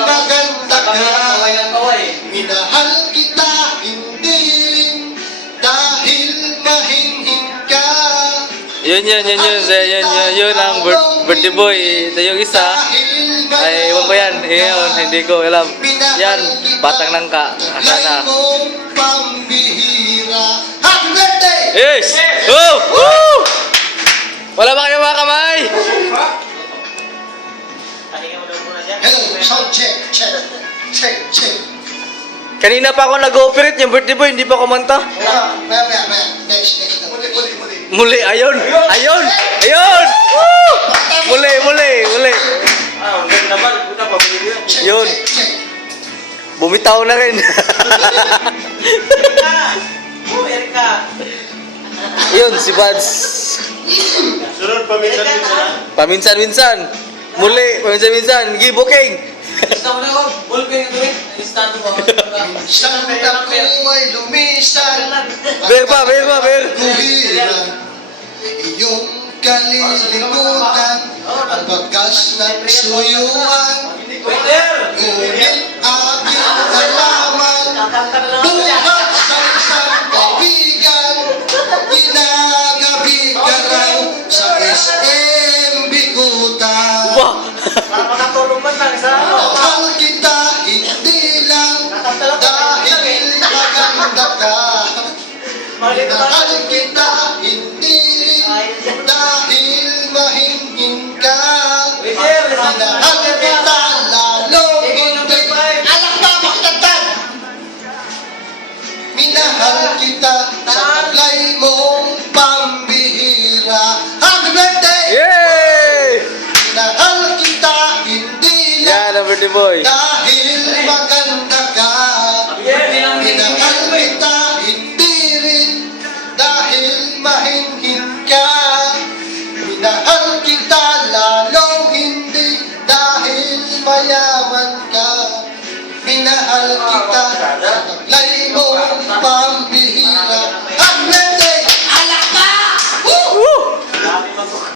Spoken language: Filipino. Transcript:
maganda ka. Minahal kita, hindi rin dahil mahinhin ka. Yun ang birthday boy. Ito yung isa. Ay, iwan ko yan. Yun, hindi ko alam. Yan, batang nangka. Sana. Happy birthday! Yes! Oh! Woo! Wala ba kayo mga kamay? Hello, sound check. Kanina pa ako nag-ooperate yung birthday boy, hindi pa kumanta. Maya. Next. Muli, ayun! Woo! Muli. Yun. Bumitaw na rin. Yun, si Bads. Sunod Paminsan-minsan. Muli, paminsan-minsan. Gibuking. Saan ako ay lumisan? Ber pa. Guhiran, iyong kalilimutan, ang pagkas ng suyuan. Ngunit aking nalaman, buhat sa isang kaibigan, ginagabi ka raw sa SM Bikutan. Wah! Mahal kita, hindi lang dahil maganda ka. Minahal kita, hindi rin dahil mahingin ka. Minahal kita, lalong hindi. Anak ba, makatagtag! Minahal kita sa taglay mong pambihira. Happy birthday! Yay! Minahal kita, hindi Yan ang birthday boy. dahil maganda ka. Minahal kita, hindi rin dahil mahinhin ka. Minahal kita, lalong hindi dahil mayaman ka. Minahal kita, sa taglay mong pambihira.